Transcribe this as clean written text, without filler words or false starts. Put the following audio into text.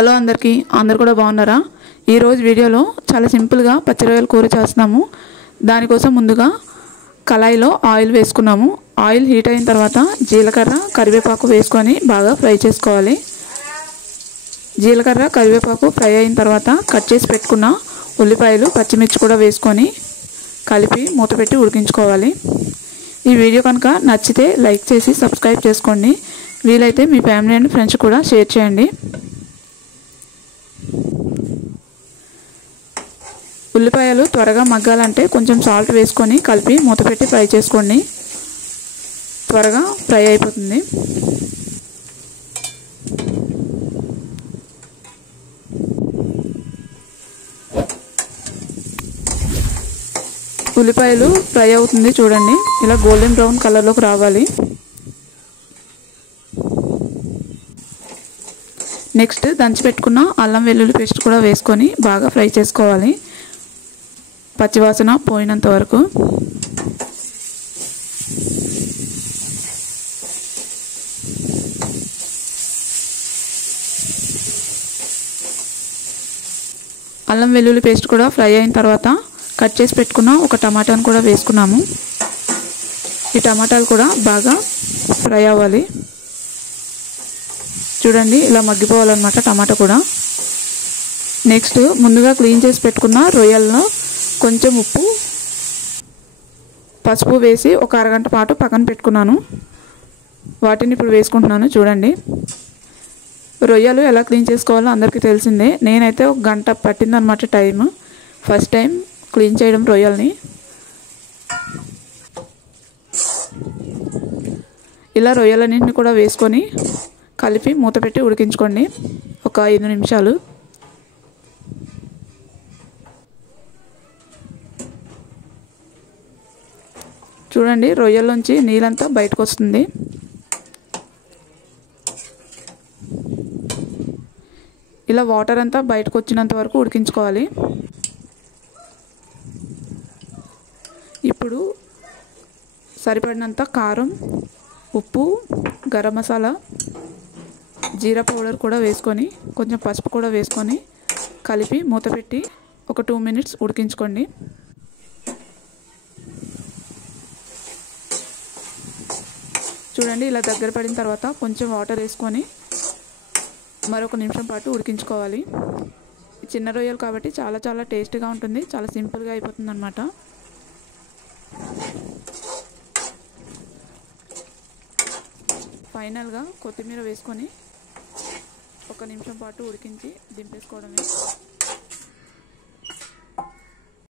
Hello అందరు కూడా బాగున్నారా? ఈ రోజు వీడియోలో చాలా సింపుల్ గా పచ్చి రొయ్యల కూర చేస్తున్నాము. దాని కోసం ముందుగా కళాయిలో ఆయిల్ వేసుకున్నాము. ఆయిల్ హీట్ అయిన తర్వాత జీలకర్ర కరివేపాకు వేసుకొని బాగా ఫ్రై చేసుకోవాలి. జీలకర్ర కరివేపాకు ఫ్రై అయిన తర్వాత కట్ చేసి పెట్టుకున్న ఉల్లిపాయలు పచ్చిమిర్చి కూడా వేసుకొని కలిపి మూత పెట్టి ఉడికించుకోవాలి. ఈ వీడియో కనుక నచ్చితే లైక్ చేసి సబ్స్క్రైబ్ చేసుకోండి. వీలైతే మీ ఫ్యామిలీ అండ్ ఫ్రెండ్స్ కూడా షేర్ చేయండి. ఉల్లిపాయలు త్వరగా మగ్గాలంటే కొంచెం సాల్ట్ వేసుకొని కలిపి మూత పెట్టి ఫ్రై చేసుకోండి. త్వరగా ఫ్రై అయిపోతుంది. ఉల్లిపాయలు ఫ్రై అవుతుంది చూడండి, ఇలా గోల్డెన్ బ్రౌన్ కలర్లోకి రావాలి. నెక్స్ట్ దంచి పెట్టుకున్న అల్లం వెల్లుల్లి పేస్ట్ కూడా వేసుకొని బాగా ఫ్రై చేసుకోవాలి, పచ్చివాసన పోయినంత వరకు. అల్లం వెల్లుల్లి పేస్ట్ కూడా ఫ్రై అయిన తర్వాత కట్ చేసి పెట్టుకున్న ఒక టమాటాను కూడా వేసుకున్నాము. ఈ టమాటాలు కూడా బాగా ఫ్రై అవ్వాలి. చూడండి, ఇలా మగ్గిపోవాలన్నమాట టమాటా కూడా. నెక్స్ట్ ముందుగా క్లీన్ చేసి పెట్టుకున్న రొయ్యలను కొంచెం ఉప్పు పసుపు వేసి ఒక అరగంట పాటు పక్కన పెట్టుకున్నాను. వాటిని ఇప్పుడు వేసుకుంటున్నాను. చూడండి, రొయ్యలు ఎలా క్లీన్ చేసుకోవాలో అందరికీ తెలిసిందే. నేనైతే ఒక గంట పట్టిందనమాట టైం, ఫస్ట్ టైం క్లీన్ చేయడం రొయ్యల్ని. ఇలా రొయ్యలన్నింటిని కూడా వేసుకొని కలిపి మూత పెట్టి ఉడికించుకోండి ఒక 5 నిమిషాలు. చూడండి, రొయ్యల్లోంచి నీళ్ళంతా బయటకు వస్తుంది. ఇలా వాటర్ అంతా బయటకు వచ్చినంత వరకు ఉడికించుకోవాలి. ఇప్పుడు సరిపడినంత కారం, ఉప్పు, గరం మసాలా, జీరా పౌడర్ కూడా వేసుకొని కొంచెం పసుపు కూడా వేసుకొని కలిపి మూత పెట్టి ఒక 2 మినిట్స్ ఉడికించుకోండి. చూడండి, ఇలా దగ్గర పడిన తర్వాత కొంచెం వాటర్ వేసుకొని మరొక నిమిషం పాటు ఉడికించుకోవాలి. చిన్న రొయ్యలు కాబట్టి చాలా టేస్టీగా ఉంటుంది, చాలా సింపుల్గా అయిపోతుంది అన్నమాట. ఫైనల్గా కొత్తిమీర వేసుకొని ఒక నిమిషం పాటు ఉడికించి దింపేసుకోవడమే.